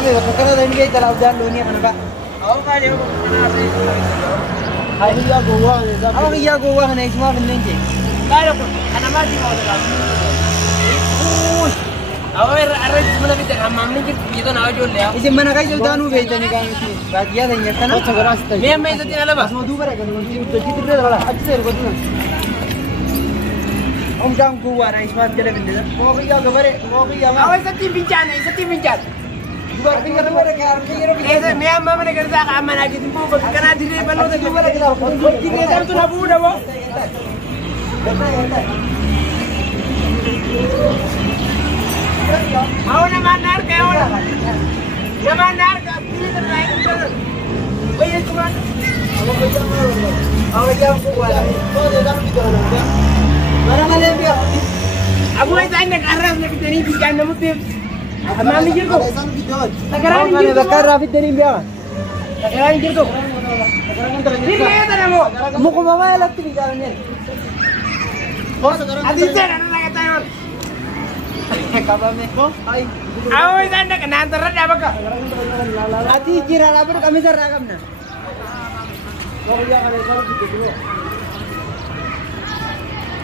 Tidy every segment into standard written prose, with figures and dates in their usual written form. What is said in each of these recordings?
Kami bakakana dan dia dalam jalan dunia kan pak. Aku kan dia bukan asli. Hai iya gua ne. Awak iya gua ne semua pendenci. Kalau anak mati mau dalam. Awak arah sebelah kita hamam ni kita nak jual dia. Isi mana kai jual danu beita ni kan itu. Bagian dan ya kan. अच्छा करा सकते. मैं तो तीन अलग. Semua dua kan. Jadi tu dah lah. अच्छा है betul. Om jam gua rai semua jalan benda. Mau iya gambar. Mau iya. Awak seti bincang ni, seti bincang. Dua tinggal dua dah kan. ऐसे मैं अम्मा मैंने करता है अम्मा ना किसी को करना धीरे बनो तो क्यों बना किला कितने टाइम तो ना बूढ़ा वो आओ ना मारनार क्या हो ना मारनार का धीरे से ट्राई कर भैया तुम्हारा Awak jam gua rai. Kau dah dalam video dah. Mana mana dia? अब वो ऐसा नहीं कर रहा है कि तेरी बिचार न मुझे अम्मा ने जिसको Sekarang ni bakar Rafid dari dia. sekarang जिसको फिर ये तरह वो Muka mama elat ni jalan ni. अभी से रहने लगा था यार Kabar me ko? Hai. आओ ऐसा नहीं करना अंतर रहा है बका Ati kira lapor kami seragam na.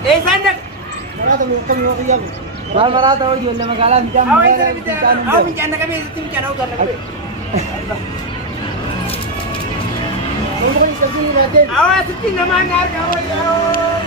ऐसा नहीं Mara tahu jual lama kalam jam. आओ ऐसा नहीं बिचार आओ बिचार ना कभी तुम क्या ना उधर लगे Kau bukan istri ni nanti. आओ ऐसे तीन नमान यार क्या हो यार